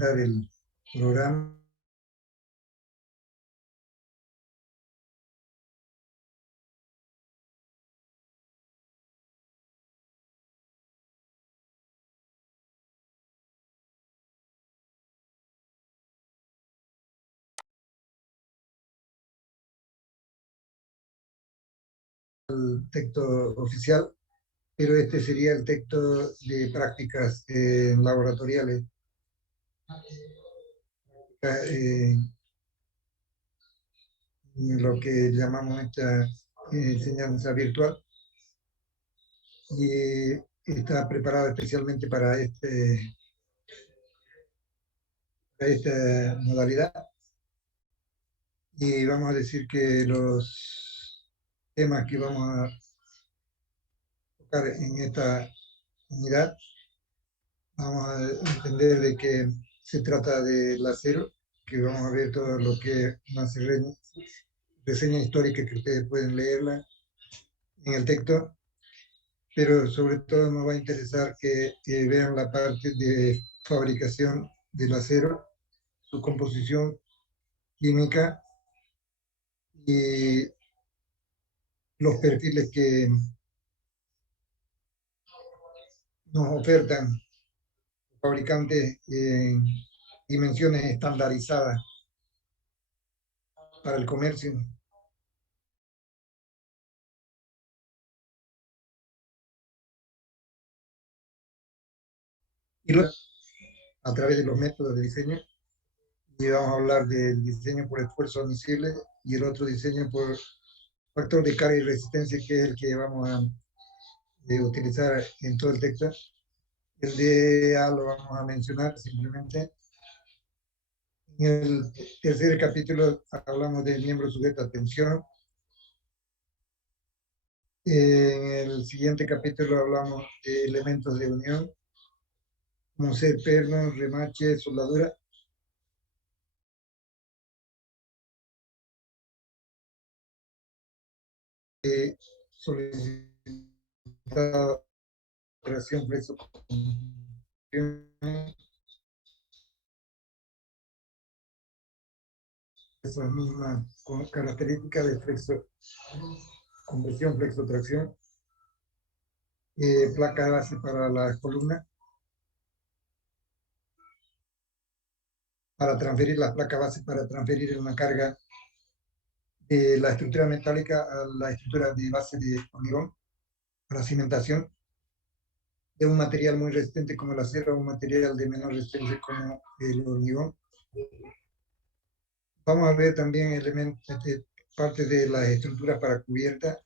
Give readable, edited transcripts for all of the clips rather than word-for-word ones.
El programa. El texto oficial, pero este sería el texto de prácticas laboratoriales, eh, lo que llamamos esta enseñanza virtual, y está preparado especialmente para esta modalidad. Y vamos a decir que los temas que vamos a tocar en esta unidad, vamos a entender de que se trata del acero, que vamos a ver todo lo que es una reseña histórica que ustedes pueden leerla en el texto, pero sobre todo nos va a interesar que vean la parte de fabricación del acero, su composición química y los perfiles que nos ofertan fabricantes en dimensiones estandarizadas para el comercio. Y a través de los métodos de diseño, y vamos a hablar del diseño por esfuerzo admisible y el otro diseño por factor de carga y resistencia, que es el que vamos a utilizar en todo el texto. El de A lo vamos a mencionar simplemente. En el tercer capítulo hablamos del miembro sujeto a tensión. En el siguiente capítulo hablamos de elementos de unión, como ser perno, remache, soldadura. Solicitada operación flexo esas mismas características de flexo, conversión, flexotracción, placa base para la columna, para transferir la placa base, para transferir una carga de la estructura metálica a la estructura de base de hormigón, para cimentación, de un material muy resistente como el acero a un material de menor resistencia como el hormigón. Vamos a ver también elementos de parte de las estructuras para cubierta,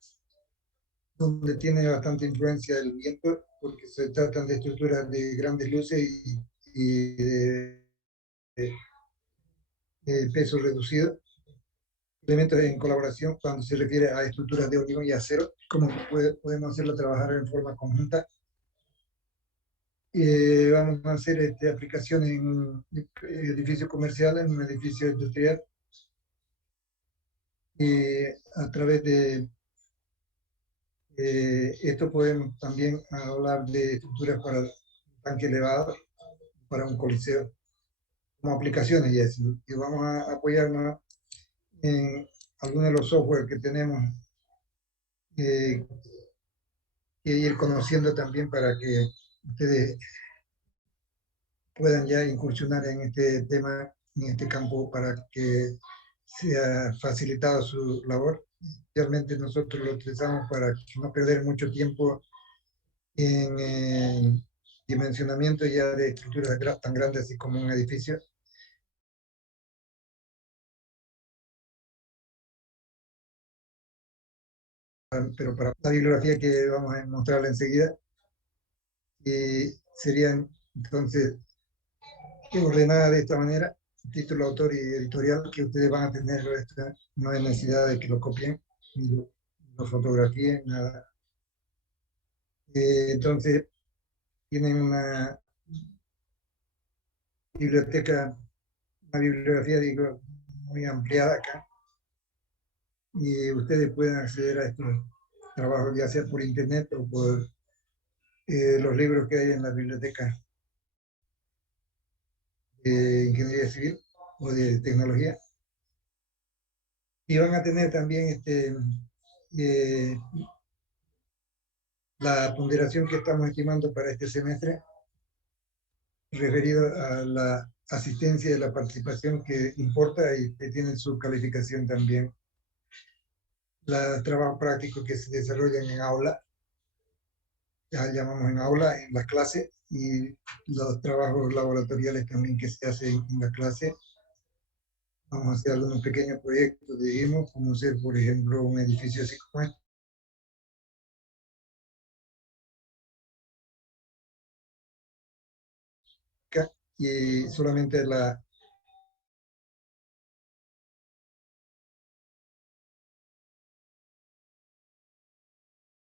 donde tiene bastante influencia el viento, porque se tratan de estructuras de grandes luces y de peso reducido. Elementos en colaboración cuando se refiere a estructuras de hormigón y acero, como podemos hacerlo trabajar en forma conjunta. Vamos a hacer aplicaciones en un edificio comercial, en un edificio industrial, a través de esto podemos también hablar de estructuras para tanque elevado, para un coliseo, como aplicaciones y eso. Y vamos a apoyarnos en algunos de los software que tenemos que ir conociendo también para que ustedes puedan ya incursionar en este tema, en este campo, para que sea facilitado su labor. Realmente nosotros lo utilizamos para no perder mucho tiempo en dimensionamiento ya de estructuras tan grandes así como un edificio. Pero para la bibliografía que vamos a mostrarla enseguida, serían entonces ordenada de esta manera, título, autor y editorial, que ustedes van a tener. No hay necesidad de que lo copien, ni lo fotografíen, nada. Entonces, tienen biblioteca, una bibliografía, digo, muy ampliada acá, y ustedes pueden acceder a estos trabajos, ya sea por internet o por los libros que hay en la biblioteca. de ingeniería civil o de tecnología. Y van a tener también eh, la ponderación que estamos estimando para este semestre referido a la asistencia y la participación que importa y que tienen su calificación también. Los trabajos prácticos que se desarrollan en aula, ya llamamos en aula, en la clase, y los trabajos laboratoriales también que se hacen en la clase. Vamos a hacer algunos pequeños proyectos, dijimos, como hacer, por ejemplo, un edificio así como este, y solamente la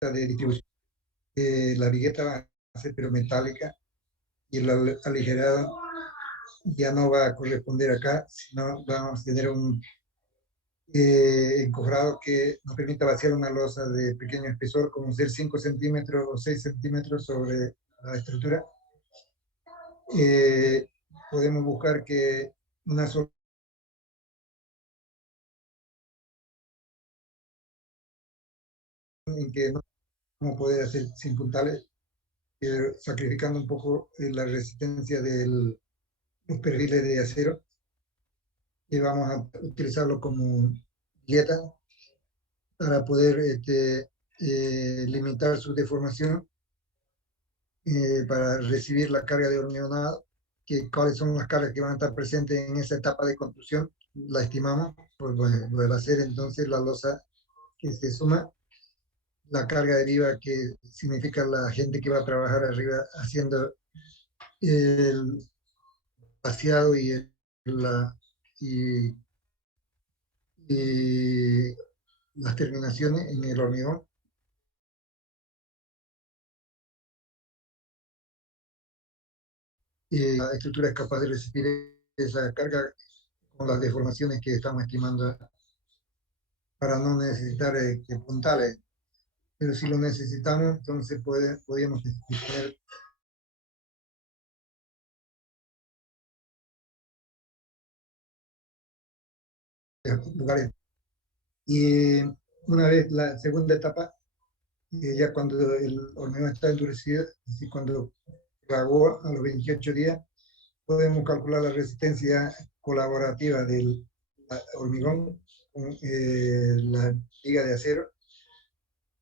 de distribución. La vigueta va a ser pero metálica y el aligerado ya no va a corresponder acá, sino vamos a tener un encofrado que nos permita vaciar una losa de pequeño espesor, como ser 5 centímetros o 6 centímetros sobre la estructura. Eh, Podemos buscar que una sola en que no poder hacer sin puntales, sacrificando un poco la resistencia de los perfiles de acero, y vamos a utilizarlo como dieta para poder limitar su deformación, para recibir la carga de hormigonado, que cuáles son las cargas que van a estar presentes en esa etapa de construcción, la estimamos, pues lo del hacer entonces la losa que se suma, la carga deriva que significa la gente que va a trabajar arriba haciendo el vaciado la, y, y las terminaciones en el hormigón. La estructura es capaz de resistir esa carga con las deformaciones que estamos estimando para no necesitar puntales. Pero si lo necesitamos, entonces podríamos disponer de lugares. Y una vez la segunda etapa, ya cuando el hormigón está endurecido, es decir, cuando fragua a los 28 días, podemos calcular la resistencia colaborativa del hormigón con la viga de acero,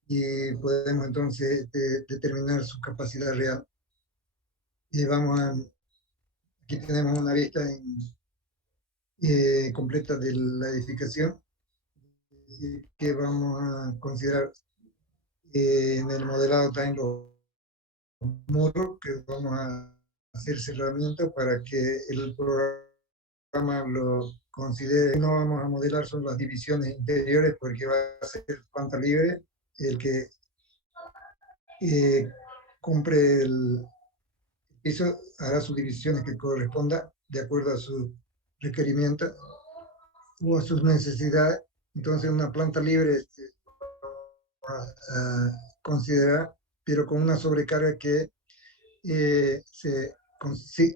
y podemos entonces determinar su capacidad real. Y aquí tenemos una vista completa de la edificación que vamos a considerar en el modelado también los muros, que vamos a hacer cerramiento para que el programa lo considere. No vamos a modelar son las divisiones interiores porque va a ser planta libre. El que compre el piso hará sus divisiones que corresponda de acuerdo a su requerimiento o a sus necesidades. Entonces una planta libre a considerar, pero con una sobrecarga que se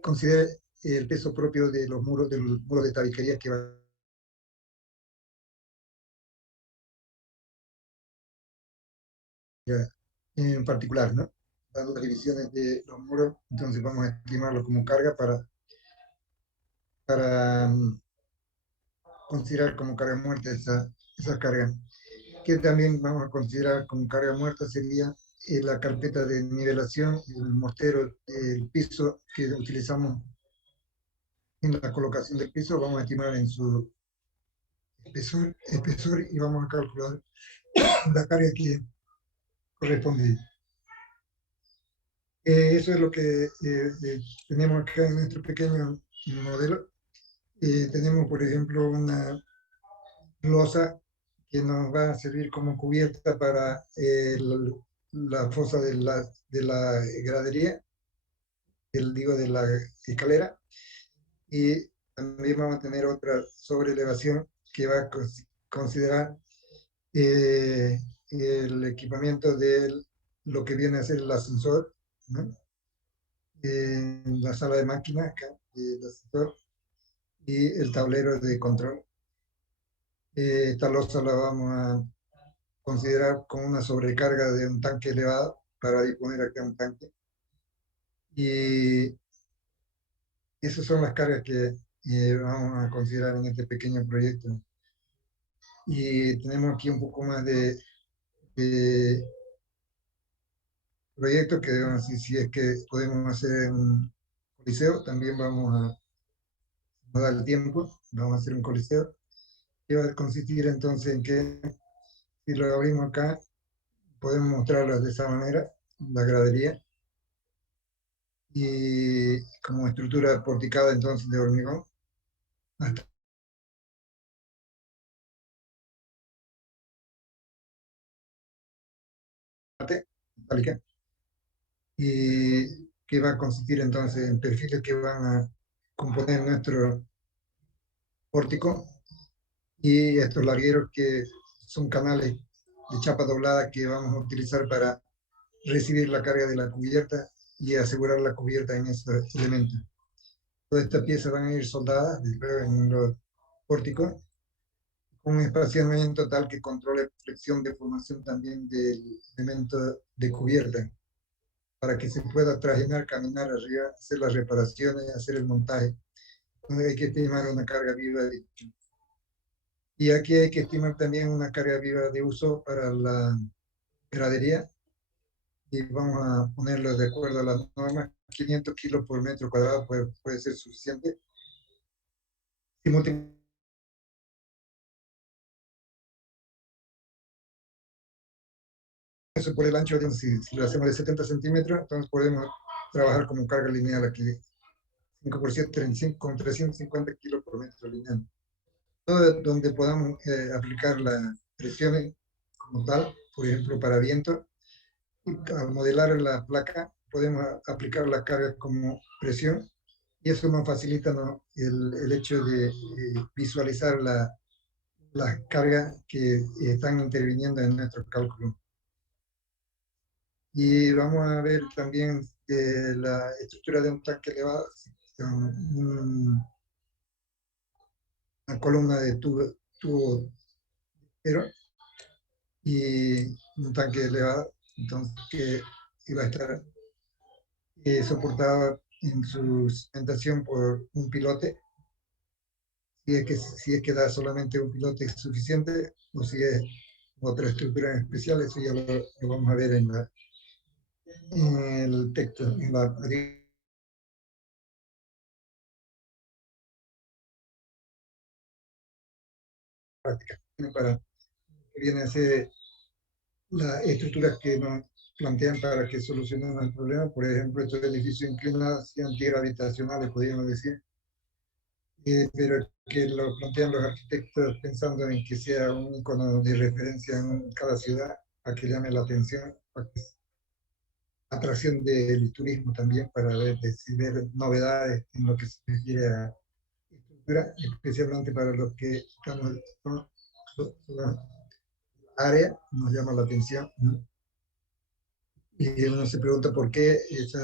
considere el peso propio de los muros de tabiquería que va en particular, ¿no? Dando las divisiones de los muros, entonces vamos a estimarlo como carga para considerar como carga muerta esa carga. Que también vamos a considerar como carga muerta sería la carpeta de nivelación, el mortero, el piso que utilizamos en la colocación del piso, vamos a estimar en su espesor y vamos a calcular la carga que corresponde. Eso es lo que tenemos acá en nuestro pequeño modelo. Tenemos, por ejemplo, una losa que nos va a servir como cubierta para la fosa de la gradería, digo, de la escalera, y también vamos a tener otra sobre elevación que va a considerar eh, el equipamiento de lo que viene a ser el ascensor, ¿no? En la sala de máquinas acá. del asesor y el tablero de control. Esta losa la vamos a considerar como una sobrecarga de un tanque elevado para disponer acá un tanque. Y esas son las cargas que vamos a considerar en este pequeño proyecto. Y tenemos aquí un poco más de proyectos que, si es que podemos hacer un coliseo, también vamos a, no dar el tiempo, vamos a hacer un coliseo, que va a consistir entonces en que si lo abrimos acá, podemos mostrarlo de esa manera, la gradería, y como estructura porticada entonces de hormigón, hasta metálica, y que va a consistir entonces en perfiles que van a componer nuestro pórtico, y estos largueros que son canales de chapa doblada que vamos a utilizar para recibir la carga de la cubierta y asegurar la cubierta en esos elementos. Todas estas piezas van a ir soldadas en los pórticos, con un espaciamiento tal que controle flexión, deformación también del elemento de cubierta, para que se pueda trajinar, caminar arriba, hacer las reparaciones, hacer el montaje. Entonces hay que estimar una carga viva. Y aquí hay que estimar también una carga viva de uso para la gradería, y vamos a ponerlo de acuerdo a las normas. 500 kilos por metro cuadrado puede ser suficiente. Si eso por el ancho, si lo hacemos de 70 centímetros, entonces podemos trabajar como carga lineal aquí, 5 por 7, 35, con 350 kilos por metro lineal. Todo donde podamos aplicar las presiones como tal, por ejemplo, para viento, y al modelar la placa podemos aplicar la carga como presión, y eso nos facilita, ¿no?, el hecho de visualizar las cargas que están interviniendo en nuestro cálculo. Y vamos a ver también la estructura de un tanque elevado, con una columna de tubo pero, y un tanque elevado, entonces que va a estar soportado en su cimentación por un pilote. Si es que da solamente un pilote es suficiente, o si es otra estructura especial, eso ya lo vamos a ver en el texto, en la práctica, para que viene a ser las estructuras que nos plantean para que solucionemos el problema. Por ejemplo, estos edificios inclinados y antigravitacionales, podríamos decir, pero que lo plantean los arquitectos pensando en que sea un icono de referencia en cada ciudad, para que llame la atención, para que atracción del turismo también, para ver novedades en lo que se refiere a estructura, especialmente para los que estamos en la área, nos llama la atención, ¿no? Y uno se pregunta por qué ese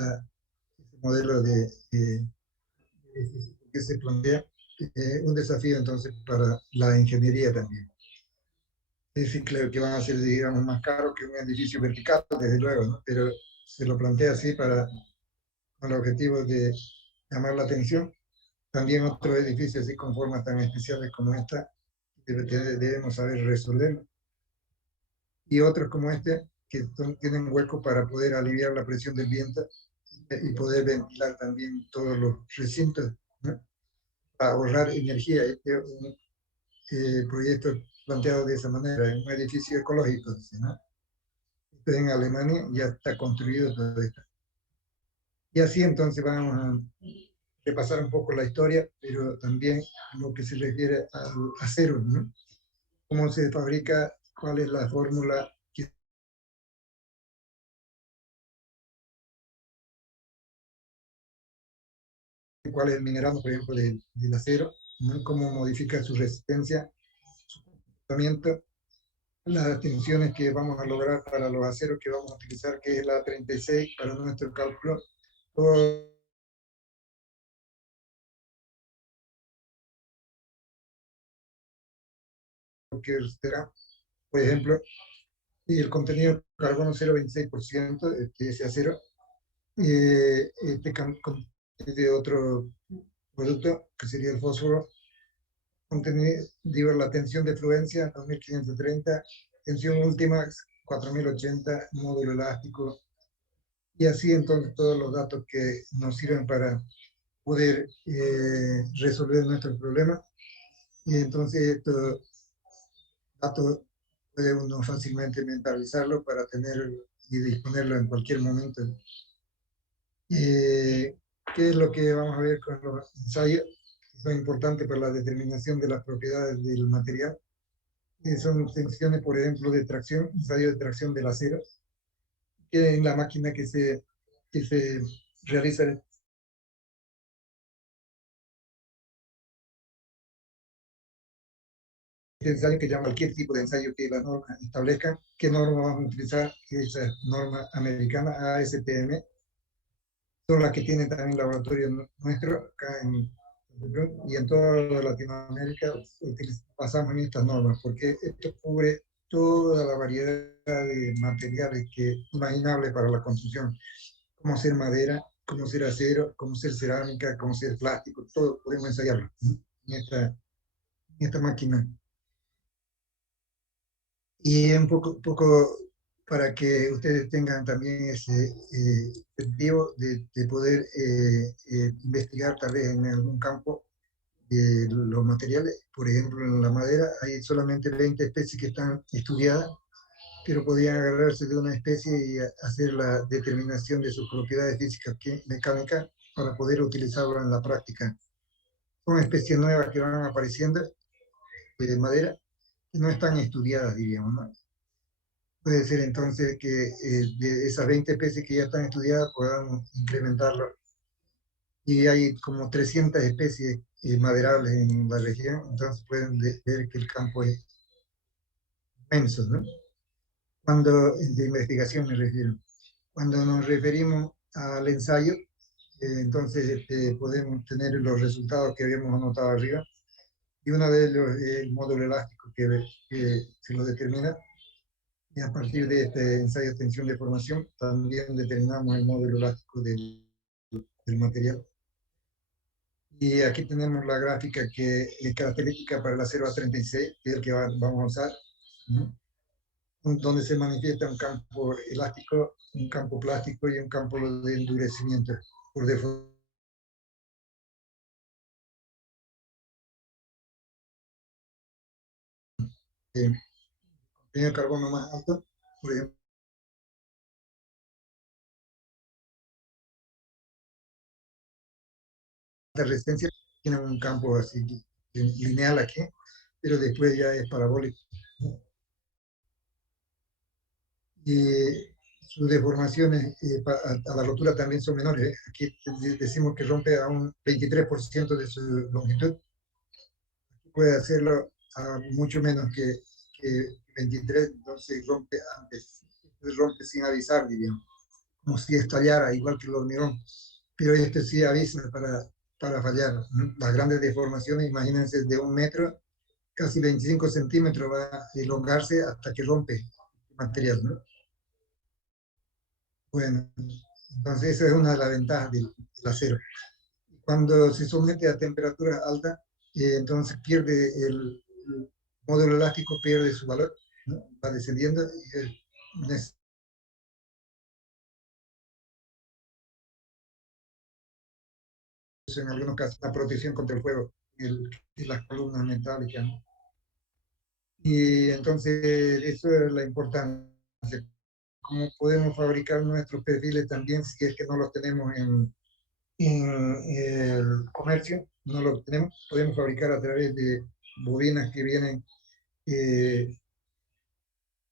modelo que se plantea, un desafío entonces para la ingeniería también. Es decir, claro que van a ser, digamos, más caros que un edificio vertical, desde luego, ¿no? Pero se lo plantea así con el objetivo de llamar la atención. También otros edificios así con formas tan especiales como esta, debemos saber resolver. Y otros como este, que tienen hueco para poder aliviar la presión del viento y poder ventilar también todos los recintos, ¿no?, para ahorrar energía. Este es un proyecto planteado de esa manera, en un edificio ecológico, ¿no? En Alemania ya está construido todo esto. Y así entonces vamos a repasar un poco la historia, pero también lo que se refiere al acero, ¿no? Cómo se fabrica, cuál es la fórmula, cuál es el mineral, por ejemplo, del acero, ¿no?, cómo modifica su resistencia, su comportamiento, las tensiones que vamos a lograr para los aceros que vamos a utilizar, que es la 36 para nuestro cálculo, todo que será, por ejemplo, y el contenido de carbono 0,26%, ese acero, de otro producto, que sería el fósforo, digo, la tensión de fluencia 2530, tensión última 4080, módulo elástico, y así entonces todos los datos que nos sirven para poder resolver nuestro problema. Y entonces estos datos puede uno fácilmente mentalizarlo para tener y disponerlo en cualquier momento. ¿Qué es lo que vamos a ver con los ensayos? Son importantes para la determinación de las propiedades del material. Son tensiones, por ejemplo, de tracción, ensayo de tracción del acero, que en la máquina que se realiza este ensayo, que llama cualquier tipo de ensayo que la norma establezca, qué norma vamos a utilizar, esa norma americana ASTM, son las que tiene también el laboratorio nuestro acá en y en toda Latinoamérica pasamos en estas normas, porque esto cubre toda la variedad de materiales que imaginable para la construcción, como ser madera, como ser acero, como ser cerámica, como ser plástico, todo podemos ensayarlo en esta máquina. Y un poco para que ustedes tengan también ese sentido de poder investigar tal vez en algún campo de los materiales. Por ejemplo, en la madera hay solamente 20 especies que están estudiadas, pero podrían agarrarse de una especie y hacer la determinación de sus propiedades físicas, mecánicas, para poder utilizarlo en la práctica. Son especies nuevas que van apareciendo de madera que no están estudiadas, diríamos, ¿no? Puede ser entonces que de esas 20 especies que ya están estudiadas podamos incrementarlo. Y hay como 300 especies maderables en la región, entonces pueden ver que el campo es inmenso, ¿no? Cuando, de investigación me refiero. Cuando nos referimos al ensayo, entonces podemos tener los resultados que habíamos anotado arriba. Y una vez el módulo elástico que se lo determina, y a partir de este ensayo de tensión de formación, también determinamos el módulo elástico del material. Y aquí tenemos la gráfica que es característica para el acero A36, que es el que vamos a usar, ¿no? Donde se manifiesta un campo elástico, un campo plástico y un campo de endurecimiento por default. Contenido de carbono más alto, por ejemplo, la resistencia tiene un campo así lineal aquí, pero después ya es parabólico, ¿no? Y sus deformaciones a la rotura también son menores. Aquí decimos que rompe a un 23% de su longitud. Puede hacerlo a mucho menos que 23, entonces rompe antes, rompe sin avisar, diríamos, como si estallara, igual que el hormigón. Pero este sí avisa para fallar, ¿no? Las grandes deformaciones, imagínense, de 1 metro, casi 25 centímetros va a elongarse hasta que rompe el material, ¿no? Bueno, entonces esa es una de las ventajas del acero. Cuando se somete a temperaturas altas, entonces pierde el módulo elástico, pierde su valor, ¿no? Va descendiendo y en algunos casos la protección contra el fuego y las columnas metálicas, ¿no? Y entonces eso es la importancia. ¿Cómo podemos fabricar nuestros perfiles también si es que no los tenemos en el comercio? No los tenemos, podemos fabricar a través de bobinas que vienen eh,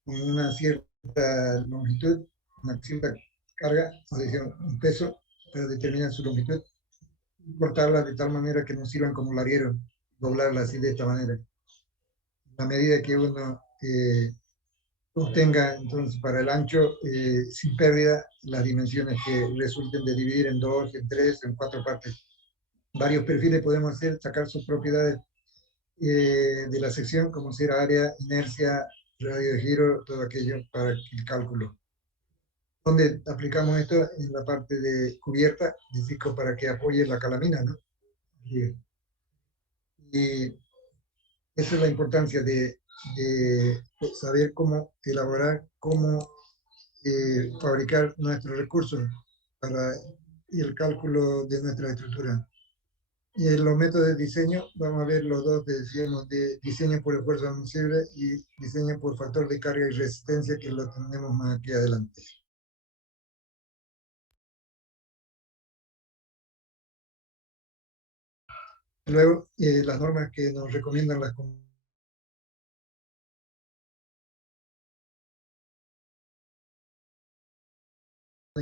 con una cierta longitud, una cierta carga, o sea, un peso para determinar su longitud, cortarlas de tal manera que nos sirvan como larguero, doblarlas así de esta manera. A medida que uno obtenga entonces para el ancho sin pérdida las dimensiones que resulten de dividir en dos, en tres, en cuatro partes. Varios perfiles podemos hacer, sacar sus propiedades de la sección, como será área, inercia, radio de giro, todo aquello para el cálculo. ¿Dónde aplicamos esto? En la parte de cubierta, de disco para que apoye la calamina, ¿no? Y esa es la importancia de saber cómo elaborar, cómo fabricar nuestros recursos para el cálculo de nuestra estructura. Y en los métodos de diseño, vamos a ver los dos que decíamos de diseño por esfuerzo admisible y diseño por factor de carga y resistencia, que lo tenemos más aquí adelante. Luego, las normas que nos recomiendan las comunidades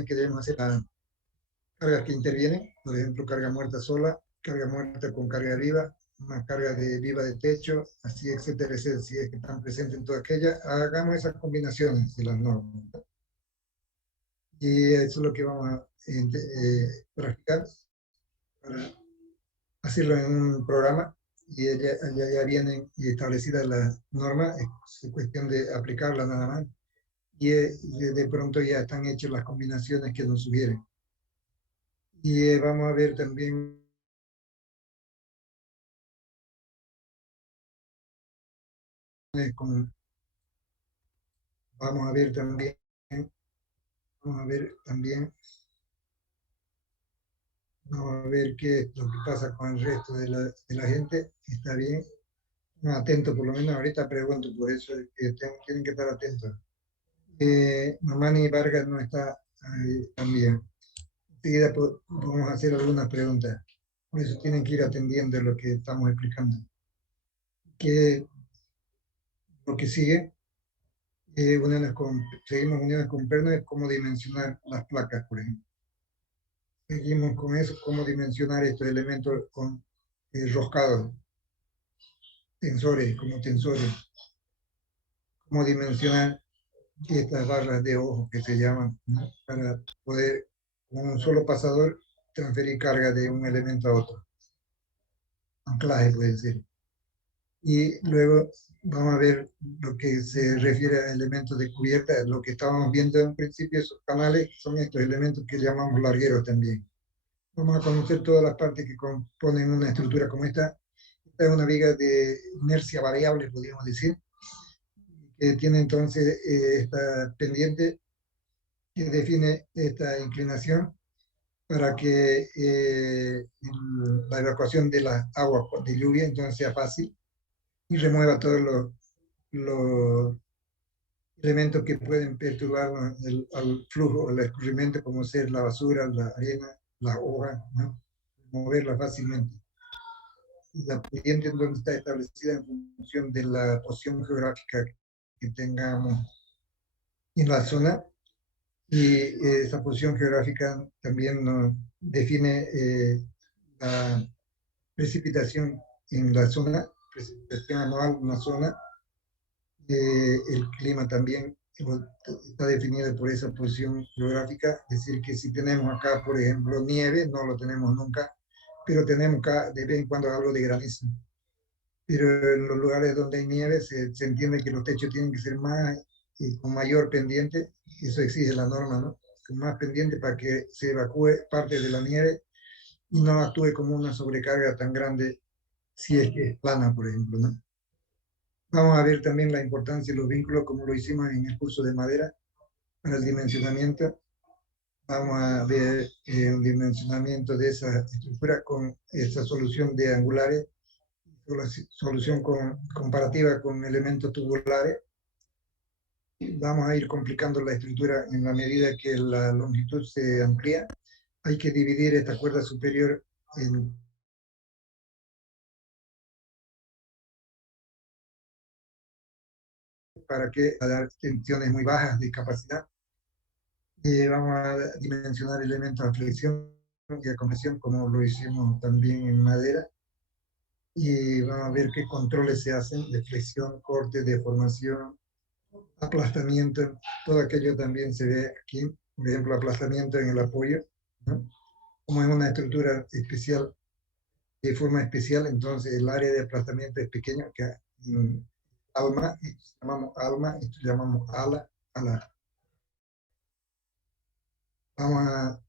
que debemos hacer, las cargas que intervienen, por ejemplo, carga muerta sola, carga muerta con carga viva, más carga de viva de techo, así, etcétera, etcétera, si es que están presentes en todas aquellas, hagamos esas combinaciones de las normas. Y eso es lo que vamos a practicar para hacerlo en un programa, y ya vienen establecidas las normas, es cuestión de aplicarlas nada más, y de pronto ya están hechas las combinaciones que nos sugieren. Y vamos a ver también con, vamos a ver también, vamos a ver también, vamos a ver qué es lo que pasa con el resto de la gente. Está bien, atento, por lo menos ahorita pregunto, por eso es que tienen que estar atentos. Mamani Vargas no está ahí también. Enseguida vamos a hacer algunas preguntas. Por eso tienen que ir atendiendo lo que estamos explicando. Que lo que sigue, seguimos uniones con pernos, es cómo dimensionar las placas, por ejemplo. Seguimos con eso, cómo dimensionar estos elementos con roscados, tensores, como tensores. Cómo dimensionar estas barras de ojo que se llaman, ¿no? Para poder, con un solo pasador, transferir carga de un elemento a otro. Anclaje, puede decir. Y luego vamos a ver lo que se refiere a elementos de cubierta, lo que estábamos viendo en principio, esos canales son estos elementos que llamamos largueros también. Vamos a conocer todas las partes que componen una estructura como esta. Esta es una viga de inercia variable, podríamos decir, que tiene entonces esta pendiente que define esta inclinación para que la evacuación de las aguas de lluvia entonces sea fácil y remueva todos los elementos que pueden perturbar al flujo, el escurrimiento, como ser la basura, la arena, las hojas, ¿no? Moverla fácilmente. Y la pendiente donde está establecida en función de la posición geográfica que tengamos en la zona, y esa posición geográfica también nos define la precipitación en la zona, precipitación anual en una zona. El clima también está definido por esa posición geográfica, es decir, que si tenemos acá, por ejemplo, nieve, no lo tenemos nunca, pero tenemos acá de vez en cuando algo de granizo. Pero en los lugares donde hay nieve se entiende que los techos tienen que ser más y con mayor pendiente, eso exige la norma, ¿no? Con más pendiente para que se evacúe parte de la nieve y no actúe como una sobrecarga tan grande si es que es plana, por ejemplo, ¿no? Vamos a ver también la importancia de los vínculos, como lo hicimos en el curso de madera, para el dimensionamiento. Vamos a ver un dimensionamiento de esa estructura con esta solución de angulares, solución comparativa con elementos tubulares. Vamos a ir complicando la estructura en la medida que la longitud se amplía. Hay que dividir esta cuerda superior para que a dar tensiones muy bajas de capacidad. Vamos a dimensionar elementos de flexión y de compresión, como lo hicimos también en madera. Y vamos a ver qué controles se hacen de flexión, corte, deformación, aplastamiento. Todo aquello también se ve aquí. Por ejemplo, aplastamiento en el apoyo, ¿no? Como es una estructura especial, de forma especial, entonces el área de aplastamiento es pequeño, que alma, esto llamamos ala. Vamos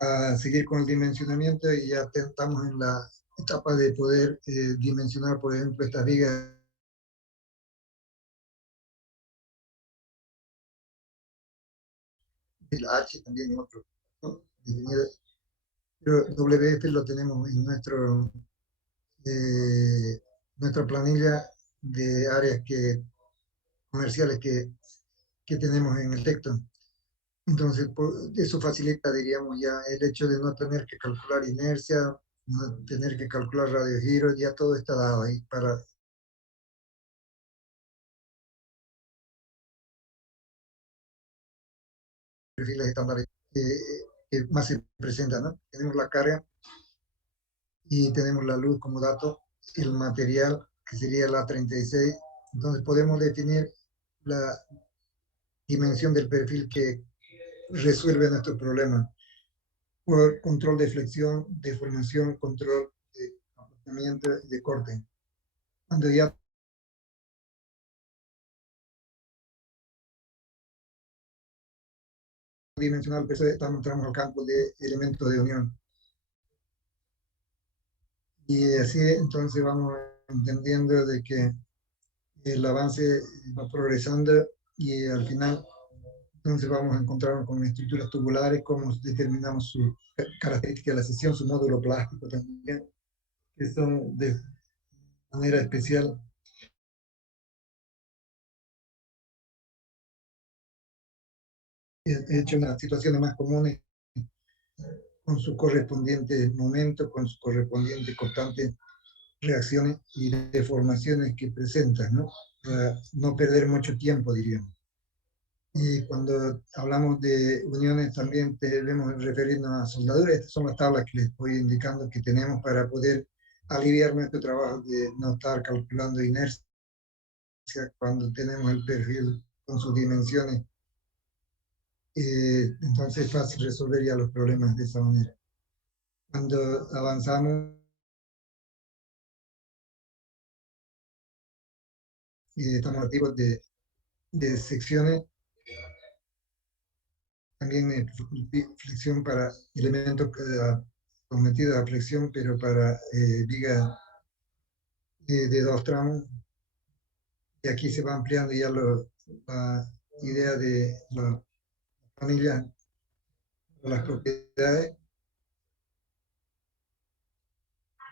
a seguir con el dimensionamiento y ya estamos en la etapa de poder dimensionar, por ejemplo, estas vigas del H también en otro, ¿no? Pero WF lo tenemos en nuestra planilla de áreas comerciales que tenemos en el texto. Entonces, eso facilita, diríamos, ya el hecho de no tener que calcular inercia, no tener que calcular radiogiros, ya todo está dado ahí para perfiles estándares que más se presentan, ¿no? Tenemos la carga y tenemos la luz como dato, el material, que sería la 36. Entonces, podemos definir la dimensión del perfil que resuelve nuestro problema por control de flexión, deformación, control de aplastamiento y de corte. Cuando ya dimensional, pues entramos al campo de elementos de unión. Y así entonces vamos entendiendo de que el avance va progresando y al final entonces vamos a encontrar con estructuras tubulares, cómo determinamos su característica de la sección, su módulo plástico también, que son de manera especial hecho en las situaciones más comunes con su correspondiente momento, con su correspondiente constante reacciones y deformaciones que presentan, ¿no? Para no perder mucho tiempo, diríamos. Y cuando hablamos de uniones también debemos referirnos a soldaduras. Estas son las tablas que les voy indicando que tenemos para poder aliviar nuestro trabajo de no estar calculando inercia cuando tenemos el perfil con sus dimensiones. Entonces es fácil resolver ya los problemas de esa manera. Cuando avanzamos, estamos activos de secciones, también flexión para elementos sometidos a flexión, pero para vigas de dos tramos. Y aquí se va ampliando ya la idea de la familia, las propiedades.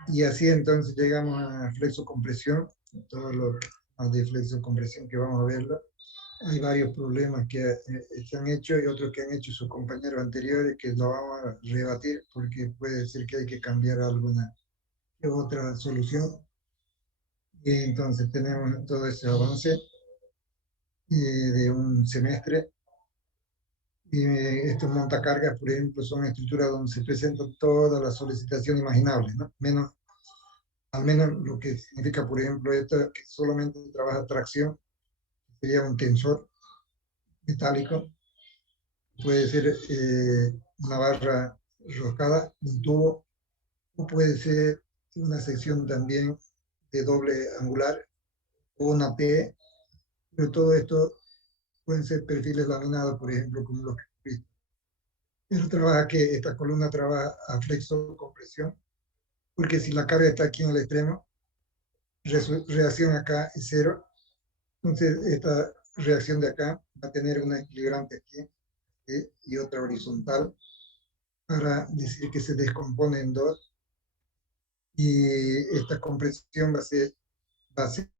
Y así entonces llegamos a flexo-compresión, todo lo más de flexo-compresión que vamos a verlo. Hay varios problemas que se han hecho y otros que han hecho sus compañeros anteriores que lo vamos a rebatir porque puede ser que hay que cambiar alguna otra solución. Y entonces tenemos todo ese avance de un semestre. Y estos montacargas, por ejemplo, son estructuras donde se presentan todas las solicitaciones imaginables, ¿no? Menos, al menos lo que significa, por ejemplo, esto que solamente trabaja tracción, sería un tensor metálico, puede ser una barra roscada, un tubo, o puede ser una sección también de doble angular, o una P, pero todo esto pueden ser perfiles laminados, por ejemplo, como los que viste. Pero trabaja que esta columna trabaja a flexo compresión, porque si la carga está aquí en el extremo, reacción acá es cero, entonces esta reacción de acá va a tener una equilibrante aquí y otra horizontal para decir que se descompone en dos y esta compresión va a ser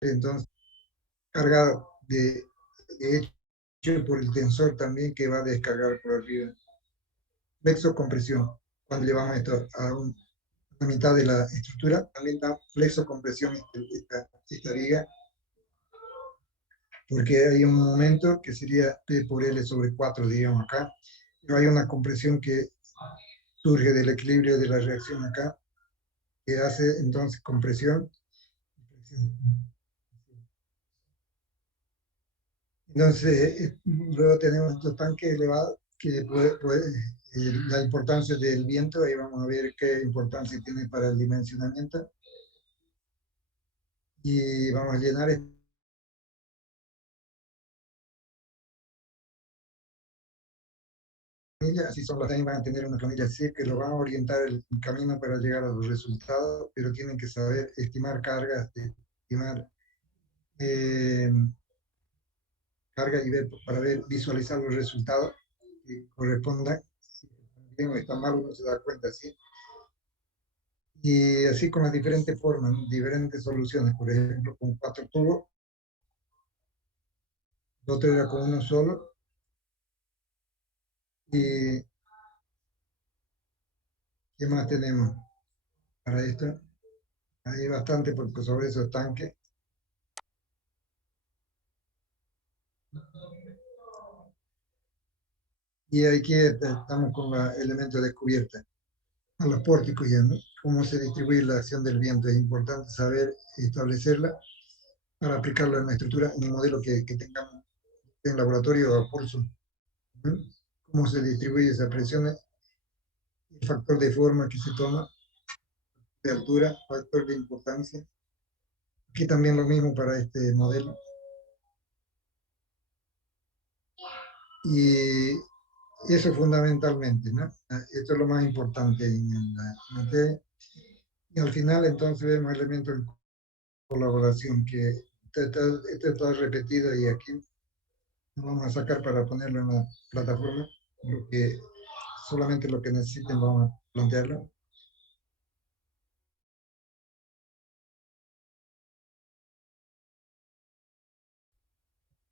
entonces cargada de hecho por el tensor también que va a descargar por arriba. Flexocompresión, cuando llevamos esto a la mitad de la estructura, también da flexocompresión esta viga, porque hay un momento que sería P por L sobre 4, digamos acá, pero hay una compresión que surge del equilibrio de la reacción acá, que hace entonces compresión Entonces, luego tenemos estos tanques elevados, que la importancia del viento, ahí vamos a ver qué importancia tiene para el dimensionamiento. Y vamos a llenar planilla, así son las también van a tener una planilla así que lo van a orientar el camino para llegar a los resultados, pero tienen que saber estimar cargas, estimar eh, carga y ver, para ver, visualizar los resultados que correspondan. Si bien o está mal, uno se da cuenta así. Y así con las diferentes formas, ¿no? Diferentes soluciones, por ejemplo, con 4 tubos, el otro era con uno solo, y ¿qué más tenemos para esto? Hay bastante porque sobre esos tanques. Y aquí estamos con los elementos de cubierta, a los pórticos ya, ¿no? Cómo se distribuye la acción del viento. Es importante saber establecerla para aplicarlo en la estructura, en el modelo que tengamos en laboratorio o a pulso. ¿No? Cómo se distribuye esa presión, el factor de forma que se toma, de altura, factor de importancia. Aquí también lo mismo para este modelo. Y eso fundamentalmente, ¿no? Esto es lo más importante en la materia. Y al final entonces vemos elementos de colaboración que esto está repetido y aquí lo vamos a sacar para ponerlo en la plataforma. Lo que, solamente lo que necesiten vamos a plantearlo.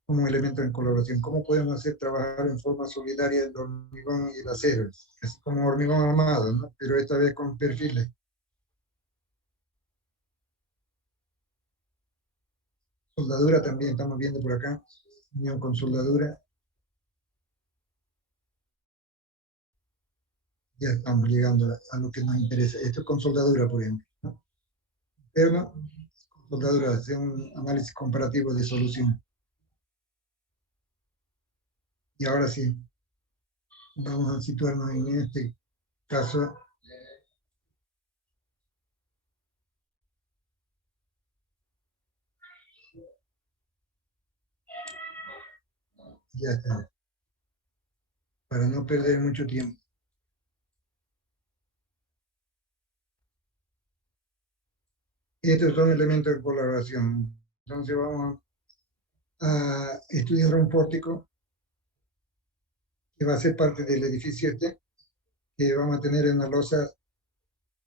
Como elemento en colaboración. ¿Cómo podemos hacer trabajar en forma solidaria el hormigón y el acero? Así como hormigón armado, ¿no? Pero esta vez con perfiles. Soldadura también estamos viendo por acá. Unión con soldadura. Ya estamos llegando a lo que nos interesa. Esto es con soldadura, por ejemplo, ¿no? Interno, con soldadura, hacer un análisis comparativo de solución. Y ahora sí, vamos a situarnos en este caso. Ya está, para no perder mucho tiempo. Estos son elementos de colaboración. Entonces vamos a estudiar un pórtico que va a ser parte del edificio este, que vamos a tener en la losa,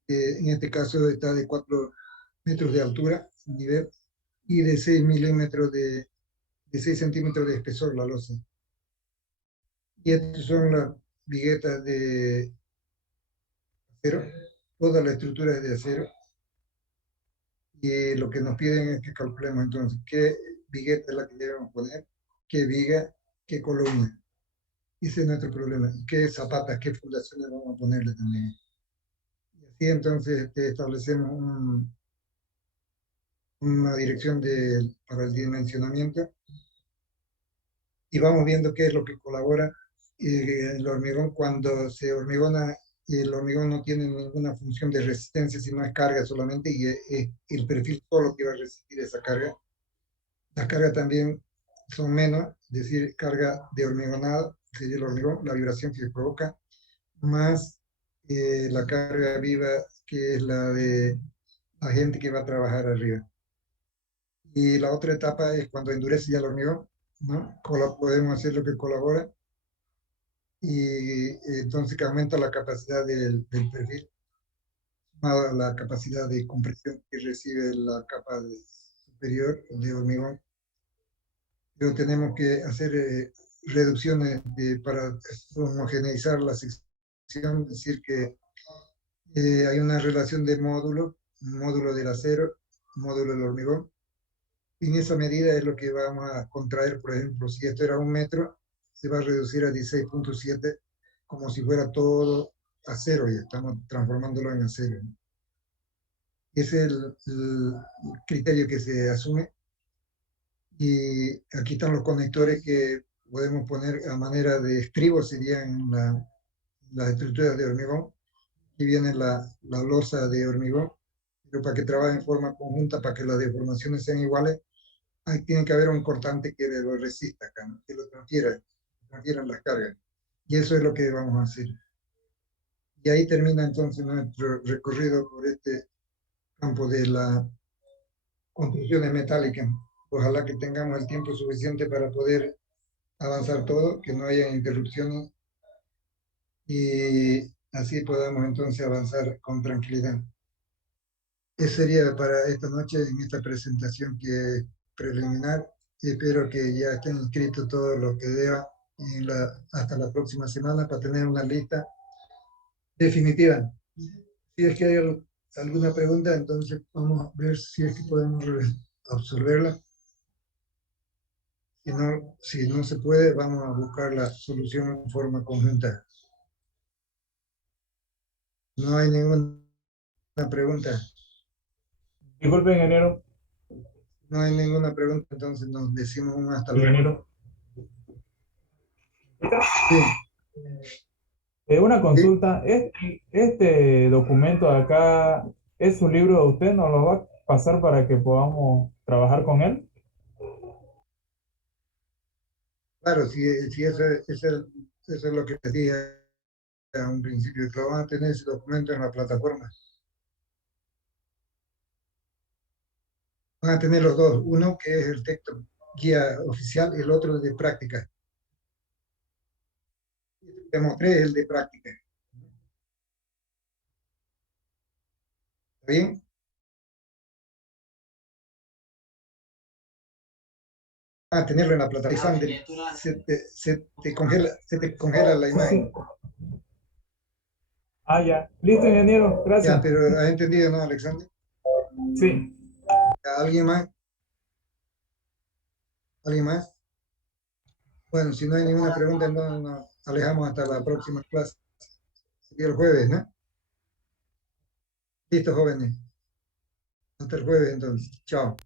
que en este caso está de 4 metros de altura, nivel, y de 6 milímetros de 6 centímetros de espesor la losa. Y estas son las viguetas de acero, toda la estructura es de acero, y lo que nos piden es que calculemos entonces qué vigueta es la que debemos poner, qué viga, qué columna. Ese es nuestro problema. Y qué zapatas, qué fundaciones vamos a ponerle también. Y así entonces establecemos una dirección para el dimensionamiento y vamos viendo qué es lo que colabora el hormigón. Cuando se hormigona, el hormigón no tiene ninguna función de resistencia, sino es carga solamente, y es el perfil solo que va a resistir esa carga. Las cargas también son menos, es decir, carga de hormigonado, sería el hormigón, la vibración que provoca, más la carga viva, que es la de la gente que va a trabajar arriba. Y la otra etapa es cuando endurece ya el hormigón, ¿no? Podemos hacer lo que colabora, y entonces que aumenta la capacidad del perfil, la capacidad de compresión que recibe la capa superior de hormigón. Pero tenemos que hacer reducciones para homogeneizar la sección, es decir, que hay una relación de módulo, un módulo del acero, un módulo del hormigón. Y en esa medida es lo que vamos a contraer. Por ejemplo, si esto era 1 metro, se va a reducir a 16,7, como si fuera todo acero, y estamos transformándolo en acero. Ese es el criterio que se asume. Y aquí están los conectores que podemos poner a manera de estribo, serían las estructuras de hormigón. Aquí viene la losa de hormigón, pero para que trabaje en forma conjunta, para que las deformaciones sean iguales, ahí tiene que haber un cortante que lo resista acá, ¿no? Que lo transfieran las cargas. Y eso es lo que vamos a hacer. Y ahí termina entonces nuestro recorrido por este campo de las construcciones metálicas. Ojalá que tengamos el tiempo suficiente para poder avanzar todo, que no haya interrupciones y así podamos entonces avanzar con tranquilidad. Eso sería para esta noche en esta presentación que es preliminar y espero que ya estén inscritos todos los que deba hasta la próxima semana para tener una lista definitiva. Si es que hay alguna pregunta, entonces vamos a ver si es que podemos absorberla. Si no se puede, vamos a buscar la solución en forma conjunta. No hay ninguna pregunta. Disculpe, ingeniero. No hay ninguna pregunta, entonces nos decimos un hasta luego. Ingeniero. Sí, Una sí, consulta. Este documento de acá es un libro de usted, ¿nos lo va a pasar para que podamos trabajar con él? claro, si eso es lo que les dije a un principio, que van a tener ese documento en la plataforma. Van a tener los dos, uno que es el texto guía oficial y el otro de práctica. Te mostré el de práctica. ¿Está bien? Van a tenerlo en la plataforma. Se te congela la Sí, imagen. sí. Ah, ya. Listo, ingeniero. Ya, Gracias. pero ¿has entendido, no, Alexander? Sí. ¿Alguien más? ¿Alguien más? Bueno, si no hay ninguna pregunta, entonces nos alejamos hasta la próxima clase. Sería el jueves, ¿no? Listo, jóvenes. Hasta el jueves, entonces. Chao.